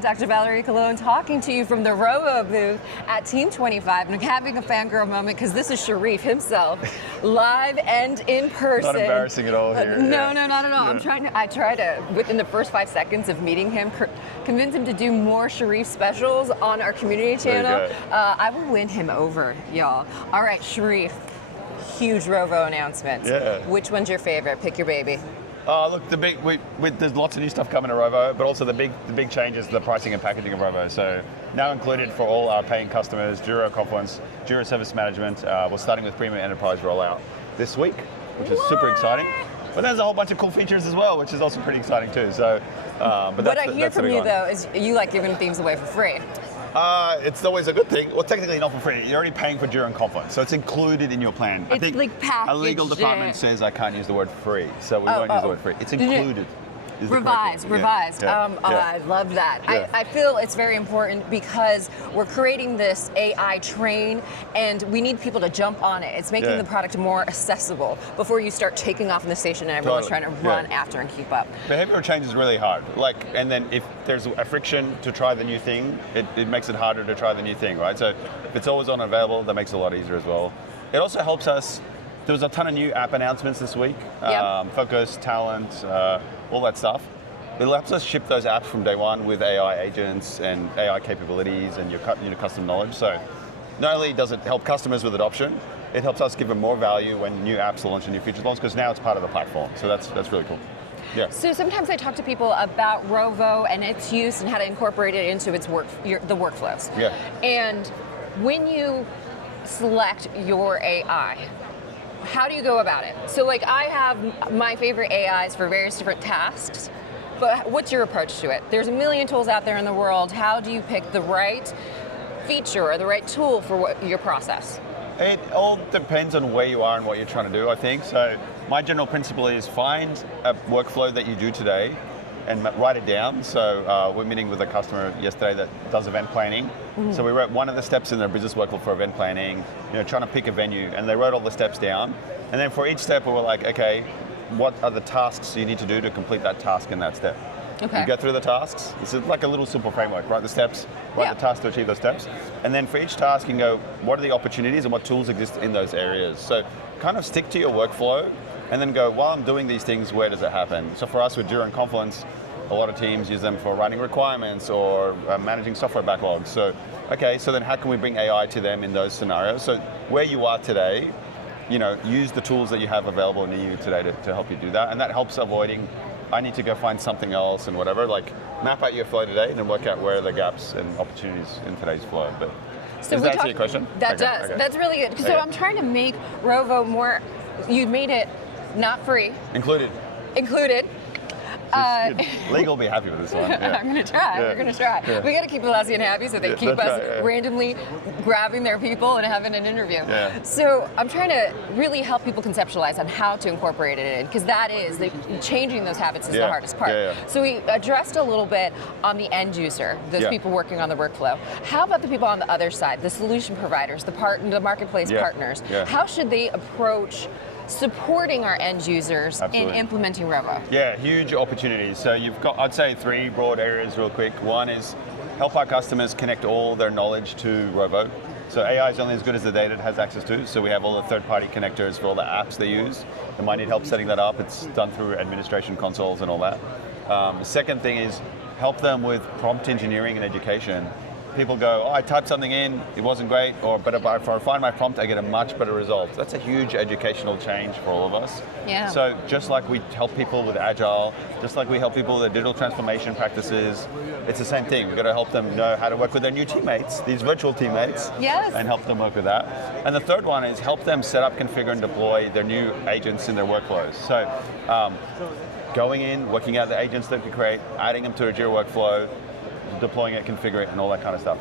Dr. Valeri talking to you from the Rovo booth at Team 25, and I'm having a fangirl moment because this is Sherif himself, live and in person. Not embarrassing at all here. No, not at all. Yeah. I try to, within the first 5 seconds of meeting him, convince him to do more Sherif specials on our community channel. I will win him over, y'all. All right, Sherif, huge Rovo announcements. Yeah. Which one's your favorite? Pick your baby. Look, there's lots of new stuff coming to Rovo, but also the big change is the pricing and packaging of Rovo. So now included for all our paying customers, Jira Confluence, Jira Service Management. We're starting with Premium Enterprise rollout this week, which is super exciting. But there's a whole bunch of cool features as well, which is also pretty exciting too. So, but what I hear from you though is you like giving things away for free. It's always a good thing. Well, technically not for free. You're already paying for Jira and Confluence, so it's included in your plan. It's I think like packaged. A legal department says I can't use the word free, so we won't use the word free. It's included. Revised. I love that. Yeah. I feel it's very important because we're creating this AI train and we need people to jump on it. It's making the product more accessible before you start taking off in the station and everyone's trying to run after and keep up. Behavioral change is really hard. And then if there's a friction to try the new thing, it makes it harder to try the new thing, right? So if it's always on available, that makes it a lot easier as well. It also helps us. There was a ton of new app announcements this week. Focus, Talent, all that stuff. It helps us ship those apps from day one with AI agents and AI capabilities and your custom knowledge. So not only does it help customers with adoption, it helps us give them more value when new apps launch and new features launch, because now it's part of the platform. So that's really cool. Yeah. So sometimes I talk to people about Rovo and its use and how to incorporate it into its the workflows. Yeah. And when you select your AI, how do you go about it? So like I have my favorite AIs for various different tasks, but what's your approach to it? There's a million tools out there in the world. How do you pick the right feature or the right tool for your process? It all depends on where you are and what you're trying to do, I think. So my general principle is find a workflow that you do today and write it down. So we're meeting with a customer yesterday that does event planning. Mm-hmm. So we wrote one of the steps in their business workflow for event planning, trying to pick a venue, and they wrote all the steps down. And then for each step, we were like, okay, what are the tasks you need to do to complete that task in that step? Okay. You go through the tasks. It's like a little simple framework. Write the steps, write the tasks to achieve those steps. And then for each task, you can go, what are the opportunities and what tools exist in those areas? So kind of stick to your workflow and then go, while I'm doing these things, where does it happen? So for us with Jira and Confluence, a lot of teams use them for writing requirements or managing software backlogs. So, okay, so then how can we bring AI to them in those scenarios? So where you are today, use the tools that you have available near you today to help you do that. And that helps avoiding, I need to go find something else and whatever. Like map out your flow today and then work out where are the gaps and opportunities in today's flow. But so does that answer your question? That does. Okay. That's really good. So I'm trying to make Rovo more, you made it not free. Included. Legal will be happy with this one. Yeah. I'm going to try. Yeah. We're going to try. Yeah. We got to keep Atlassian happy so they keep us randomly grabbing their people and having an interview. Yeah. So I'm trying to really help people conceptualize on how to incorporate it in, because that is, changing those habits is the hardest part. So we addressed a little bit on the end user, those people working on the workflow. How about the people on the other side, the solution providers, the marketplace partners? Yeah. How should they approach supporting our end users in implementing Rovo? Yeah, huge opportunities. So you've got, I'd say, 3 broad areas real quick. One is help our customers connect all their knowledge to Rovo. So AI is only as good as the data it has access to. So we have all the third-party connectors for all the apps they use. They might need help setting that up. It's done through administration consoles and all that. The second thing is help them with prompt engineering and education. People go, I typed something in, it wasn't great, but if I find my prompt, I get a much better result. That's a huge educational change for all of us. Yeah. So just like we help people with Agile, just like we help people with their digital transformation practices, it's the same thing. We've got to help them know how to work with their new teammates, these virtual teammates, and help them work with that. And the third one is help them set up, configure, and deploy their new agents in their workflows. So going in, working out the agents that we create, adding them to a Jira workflow, deploying it, configure it, and all that kind of stuff.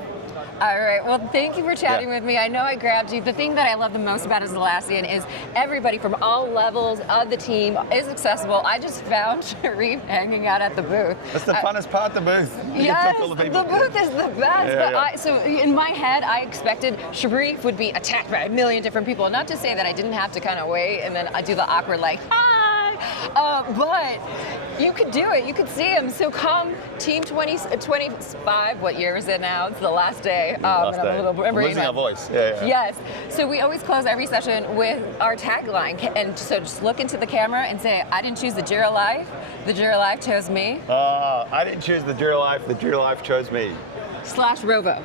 All right, well, thank you for chatting with me. I know I grabbed you. The thing that I love the most about Atlassian is everybody from all levels of the team is accessible. I just found Sherif hanging out at the booth. That's the funnest part, the booth. Yes, the booth is the best. So in my head, I expected Sherif would be attacked by a million different people. Not to say that I didn't have to kind of wait and then I do the awkward like, hi, but You could do it. You could see him. So come Team 25. What year is it now? It's the last day. Last day. I'm losing our voice. Yeah. Yes. So we always close every session with our tagline. And so just look into the camera and say, I didn't choose the Jira Life. The Jira Life chose me. I didn't choose the Jira Life. The Jira Life chose me. /Rovo.